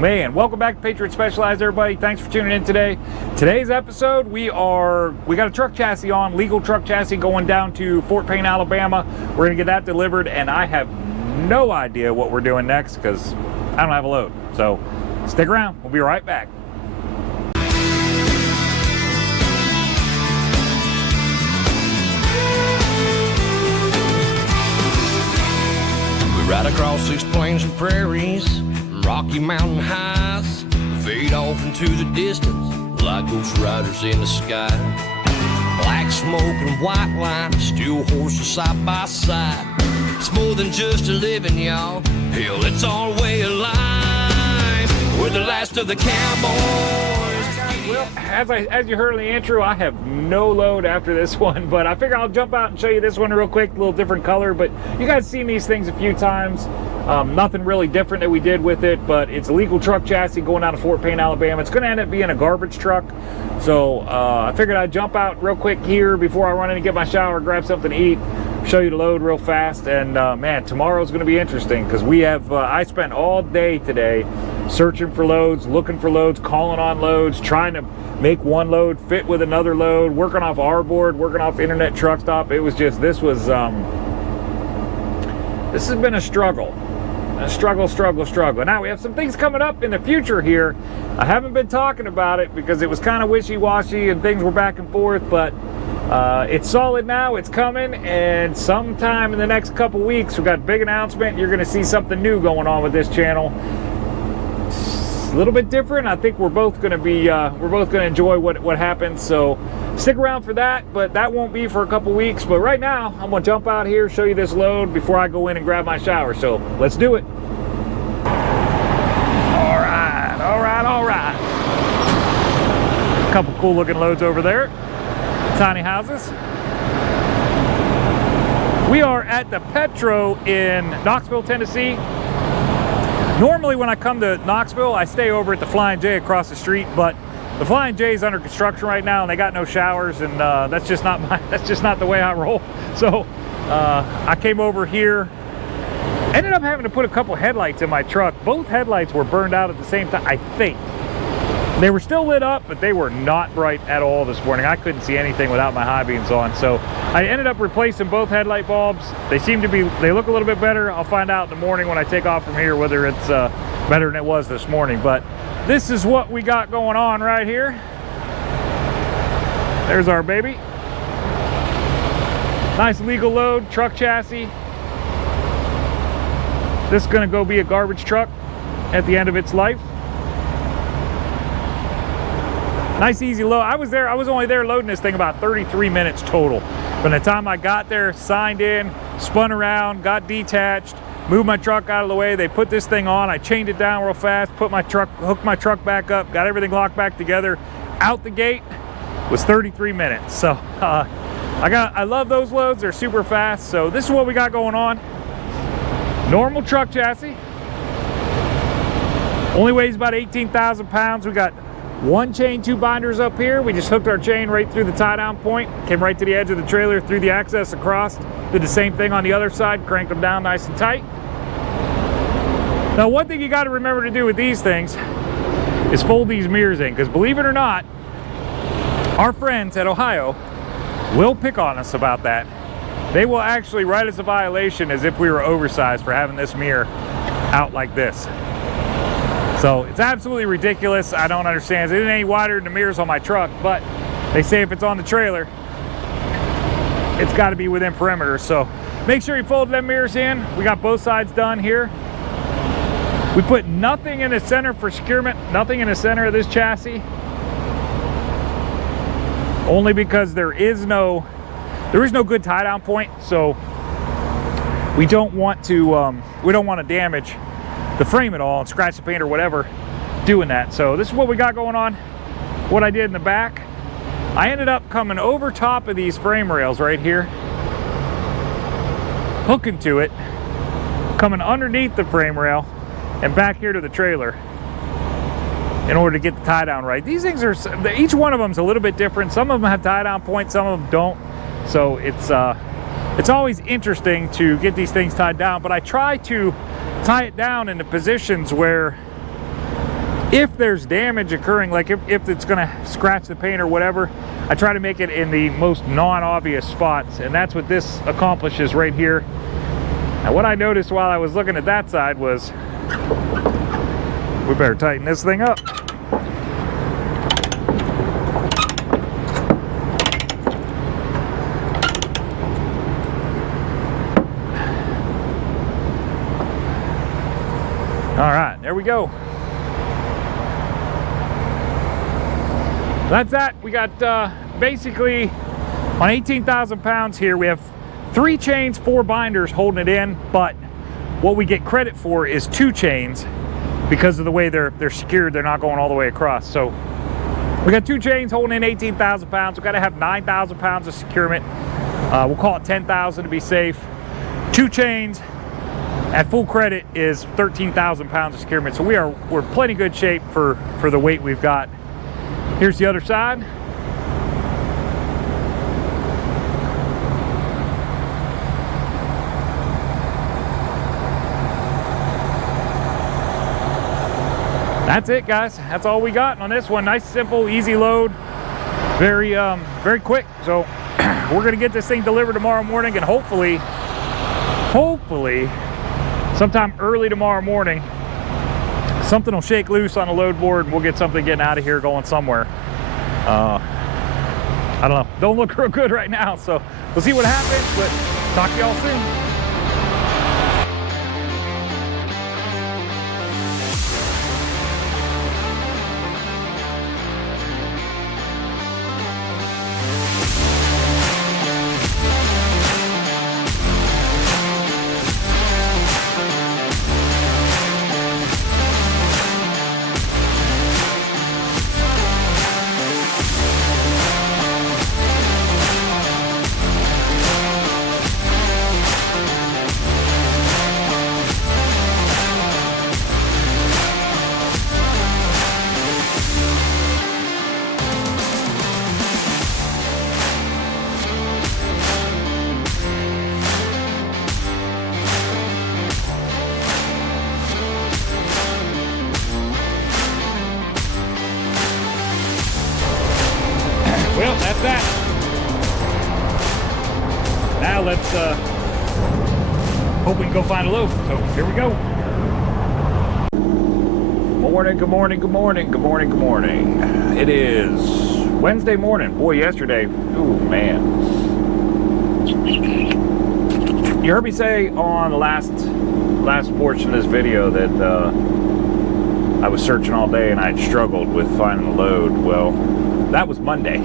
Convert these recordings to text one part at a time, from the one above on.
Man, welcome back to Patriot Specialized, everybody. Thanks for tuning in today. Today's episode, we got a truck chassis on, legal truck chassis going down to Fort Payne, Alabama. We're gonna get that delivered, and I have no idea what we're doing next because I don't have a load. So stick around, we'll be right back. We ride across these plains and prairies, Rocky Mountain highs, fade off into the distance like ghost riders in the sky. Black smoke and white line, steel horses side by side. It's more than just a living, y'all. Hell, it's our way of life. We're the last of the cowboys. Well, as you heard in the intro, I have no load after this one, but I figure I'll jump out and show you this one real quick, a little different color, but you guys seen these things a few times. Nothing really different that we did with it, but it's a legal truck chassis going down to Fort Payne, Alabama. It's going to end up being a garbage truck, so I figured I'd jump out real quick here before I run in and get my shower, grab something to eat, show you the load real fast, and man, tomorrow's going to be interesting because we have, I spent all day today searching for loads, looking for loads, calling on loads, trying to make one load fit with another load, working off our board, working off Internet Truck Stop. It was just, this has been a struggle. A struggle. Now we have some things coming up in the future here. I haven't been talking about it because it was kind of wishy-washy and things were back and forth, but it's solid now, it's coming, and sometime in the next couple weeks we got a big announcement. You're going to see something new going on with this channel. It's a little bit different. I think we're both going to be enjoy what happens, so stick around for that, but that won't be for a couple weeks. But right now I'm going to jump out here, show you this load before I go in and grab my shower, so let's do it. All right. A couple cool looking loads over there. Tiny houses. We are at the Petro in Knoxville, Tennessee. Normally when I come to Knoxville, I stay over at the Flying J across the street, but the Flying J is under construction right now and they got no showers, and that's just not the way I roll. So I came over here. Ended up having to put a couple headlights in my truck. Both headlights were burned out at the same time, I think. They were still lit up, but they were not bright at all this morning. I couldn't see anything without my high beams on. So I ended up replacing both headlight bulbs. They look a little bit better. I'll find out in the morning when I take off from here whether it's better than it was this morning. But this is what we got going on right here. There's our baby. Nice legal load, truck chassis. This is gonna go be a garbage truck at the end of its life. Nice easy load. I was only there loading this thing about 33 minutes total. From the time I got there, signed in, spun around, got detached, moved my truck out of the way, they put this thing on, I chained it down real fast, hooked my truck back up, got everything locked back together. Out the gate was 33 minutes. So I love those loads, they're super fast. So this is what we got going on. Normal truck chassis. Only weighs about 18,000 pounds. We got one chain, two binders up here. We just hooked our chain right through the tie down point, came right to the edge of the trailer, through the access across, did the same thing on the other side, cranked them down nice and tight. Now one thing you got to remember to do with these things is fold these mirrors in, because believe it or not, our friends at Ohio will pick on us about that. They will actually write us a violation as if we were oversized for having this mirror out like this. So it's absolutely ridiculous. I don't understand. It ain't any wider than the mirrors on my truck, but they say if it's on the trailer, it's got to be within perimeter. So make sure you fold them mirrors in. We got both sides done here. We put nothing in the center for securement, nothing in the center of this chassis, only because there is no good tie down point. So we don't want to damage the frame at all and scratch the paint or whatever doing that. So this is what we got going on. What I did in the back, I ended up coming over top of these frame rails right here, hooking to it, coming underneath the frame rail and back here to the trailer in order to get the tie down right. These things are, each one of them is a little bit different. Some of them have tie down points, some of them don't. So it's always interesting to get these things tied down, but I try to tie it down into positions where if there's damage occurring, like if it's gonna scratch the paint or whatever, I try to make it in the most non-obvious spots, and that's what this accomplishes right here. And what I noticed while I was looking at that side was, we better tighten this thing up. All right, there we go. That's that. We got basically on 18,000 pounds here, we have 3 chains, 4 binders holding it in, but what we get credit for is 2 chains because of the way they're secured. They're not going all the way across. So we got 2 chains holding in 18,000 pounds. We've got to have 9,000 pounds of securement. We'll call it 10,000 to be safe. 2 chains at full credit is 13,000 pounds of securement. So we're plenty good shape for the weight we've got. Here's the other side. That's it, guys. That's all we got on this one. Nice, simple, easy load. Very quick. So we're gonna get this thing delivered tomorrow morning, and hopefully, sometime early tomorrow morning, something will shake loose on the load board and we'll get something getting out of here going somewhere. I don't know. Don't look real good right now, so we'll see what happens, but talk to y'all soon. Well, that's that. Now let's hope we can go find a load. So here we go. Morning, good morning, good morning, good morning, good morning. It is Wednesday morning. Boy, yesterday, ooh man. You heard me say on the last portion of this video that I was searching all day and I'd struggled with finding a load. Well, that was Monday.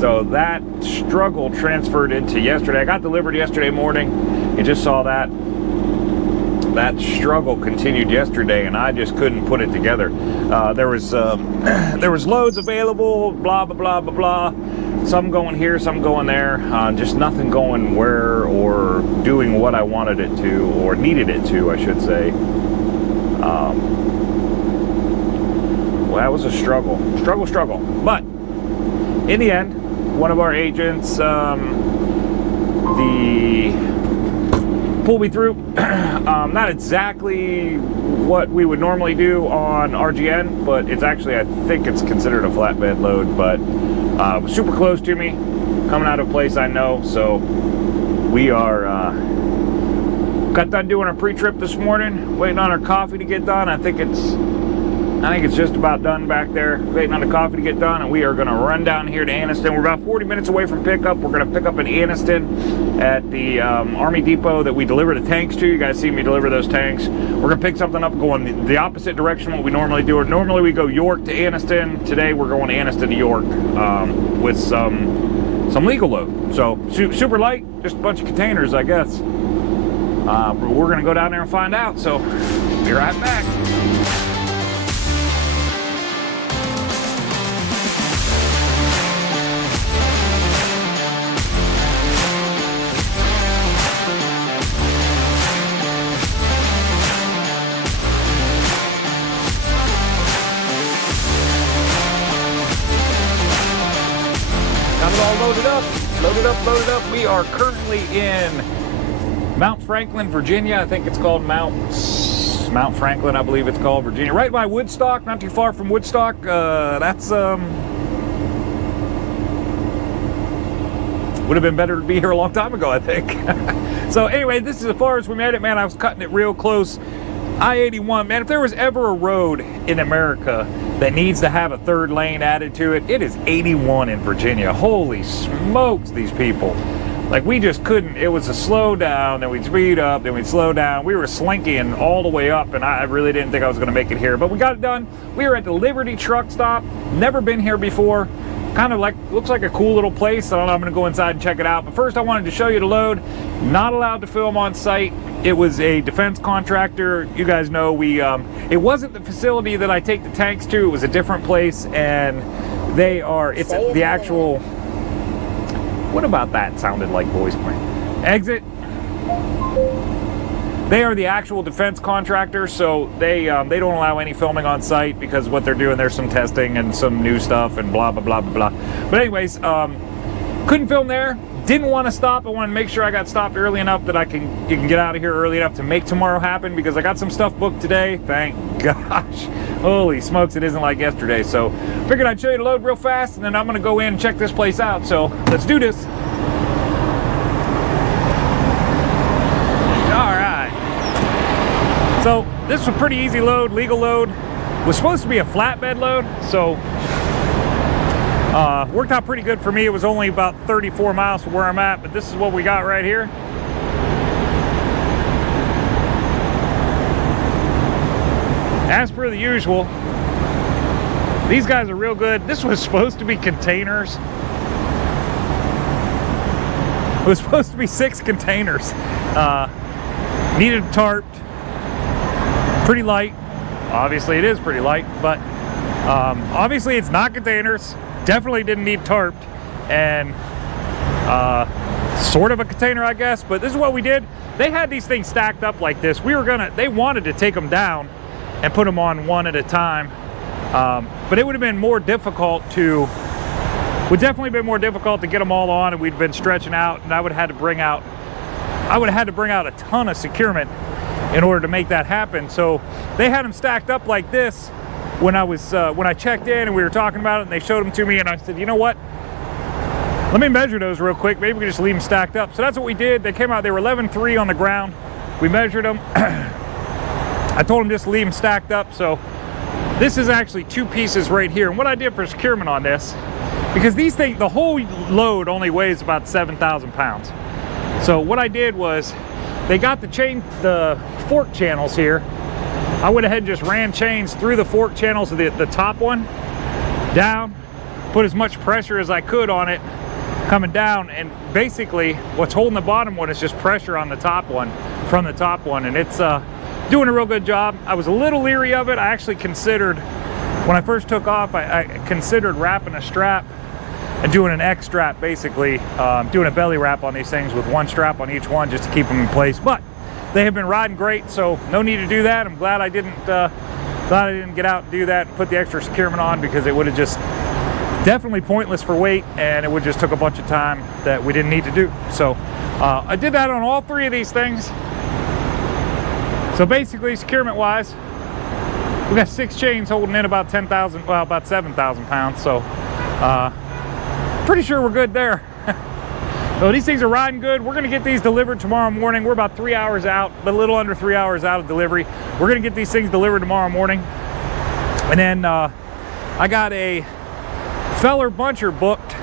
So that struggle transferred into yesterday. I got delivered yesterday morning. You just saw that. That struggle continued yesterday, and I just couldn't put it together. There was loads available, blah, blah, blah, blah, blah. Some going here, some going there. Just nothing going where or doing what I wanted it to, or needed it to, I should say. Well, that was a struggle. But in the end, one of our agents, pulled me through. Not exactly what we would normally do on RGN, but it's actually, I think it's considered a flatbed load, but was super close to me, coming out of a place I know. So we are got done doing our pre-trip this morning, waiting on our coffee to get done. I think it's just about done back there, waiting on the coffee to get done, and we are going to run down here to Anniston. We're about 40 minutes away from pickup. We're going to pick up in Anniston at the Army Depot that we deliver the tanks to. You guys see me deliver those tanks. We're going to pick something up going the opposite direction what we normally do. Normally we go York to Anniston. Today we're going to Anniston to York with some legal load. So super light, just a bunch of containers, I guess. We're going to go down there and find out. So be right back. Loaded up. We are currently in Mount Franklin, Virginia. I think it's called Mount Beach, Mount Franklin, I believe it's called, Virginia. Right by Woodstock, not too far from Woodstock. That's would have been better to be here a long time ago, I think. So anyway, this is as far as we made it, man. I was cutting it real close. I-81, man, if there was ever a road in America that needs to have a third lane added to it, it is 81 in Virginia. Holy smokes, these people. Like, we just couldn't. It was a slow down, then we'd speed up, then we'd slow down. We were slinking all the way up, and I really didn't think I was going to make it here. But we got it done. We were at the Liberty truck stop. Never been here before. Kind of like, looks like a cool little place. I don't know, I'm going to go inside and check it out. But first, I wanted to show you the load. Not allowed to film on site. It was a defense contractor. You guys know it wasn't the facility that I take the tanks to. It was a different place, and it's the actual... What about that sounded like voice print? Exit. They are the actual defense contractors, so they don't allow any filming on site because what they're doing, there's some testing and some new stuff and blah, blah, blah, blah, blah. But anyways, couldn't film there. Didn't want to stop. I wanted to make sure I got stopped early enough that you can get out of here early enough to make tomorrow happen, because I got some stuff booked today. Thank gosh. Holy smokes, it isn't like yesterday. So figured I'd show you the load real fast, and then I'm going to go in and check this place out. So let's do this. All right. So this was a pretty easy load, legal load. It was supposed to be a flatbed load, so worked out pretty good for me. It was only about 34 miles from where I'm at, but this is what we got right here. As per the usual, these guys are real good. This was supposed to be containers. It was supposed to be 6 containers. Needed tarped. Pretty light. Obviously it is pretty light, but obviously it's not containers. Definitely didn't need tarped, and sort of a container, I guess. But this is what we did. They had these things stacked up like this. They wanted to take them down and put them on one at a time, but it would have been more difficult would definitely been more difficult to get them all on, and we'd been stretching out, and I would have had to bring out a ton of securement in order to make that happen. So they had them stacked up like this. When I checked in and we were talking about it, and they showed them to me, and I said, you know what? Let me measure those real quick. Maybe we can just leave them stacked up. So that's what we did. They came out, they were 11.3 on the ground. We measured them. I told them just leave them stacked up. So this is actually 2 pieces right here. And what I did for securement on this, because these things, the whole load only weighs about 7,000 pounds. So what I did was, they got the fork channels here. I went ahead and just ran chains through the fork channels of the top one, down, put as much pressure as I could on it coming down, and basically what's holding the bottom one is just pressure on the top one, from the top one, and it's doing a real good job. I was a little leery of it. I actually considered, when I first took off, I considered wrapping a strap and doing an X strap, basically doing a belly wrap on these things with 1 strap on each one just to keep them in place. But they have been riding great, so no need to do that. I'm glad I didn't get out and do that and put the extra securement on, because it would have just definitely pointless for weight, and it would just took a bunch of time that we didn't need to do. So I did that on all 3 of these things. So basically, securement wise, we got 6 chains holding in about 10,000, well, about 7,000 pounds. So pretty sure we're good there. So these things are riding good. We're gonna get these delivered tomorrow morning. We're about 3 hours out, but a little under 3 hours out of delivery. We're gonna get these things delivered tomorrow morning. And then I got a feller buncher booked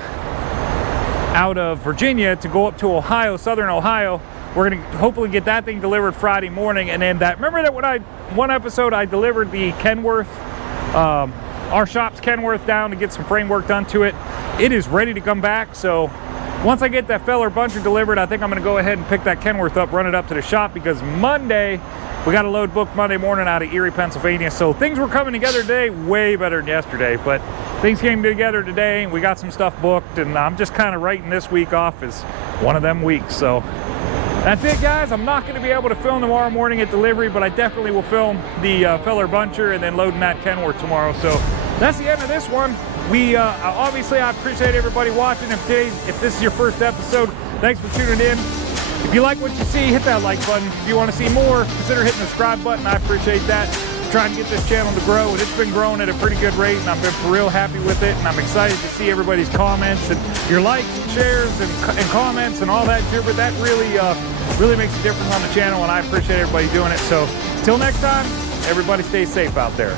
out of Virginia to go up to Ohio, southern Ohio. We're gonna hopefully get that thing delivered Friday morning. And then remember that one episode I delivered the Kenworth, our shop's Kenworth, down to get some framework done to it. It is ready to come back. So once I get that feller buncher delivered, I think I'm going to go ahead and pick that Kenworth up, run it up to the shop, because Monday, we got a load booked Monday morning out of Erie, Pennsylvania. So things were coming together today way better than yesterday, but things came together today, and we got some stuff booked, and I'm just kind of writing this week off as one of them weeks. So that's it, guys. I'm not going to be able to film tomorrow morning at delivery, but I definitely will film the feller buncher and then loading that Kenworth tomorrow. So that's the end of this one. Obviously, I appreciate everybody watching. If this is your first episode, thanks for tuning in. If you like what you see, hit that like button. If you want to see more, consider hitting the subscribe button. I appreciate that. I'm trying to get this channel to grow, and it's been growing at a pretty good rate, and I've been real happy with it, and I'm excited to see everybody's comments and your likes and shares and comments and all that jibber. That really makes a difference on the channel, and I appreciate everybody doing it. So, till next time, everybody stay safe out there.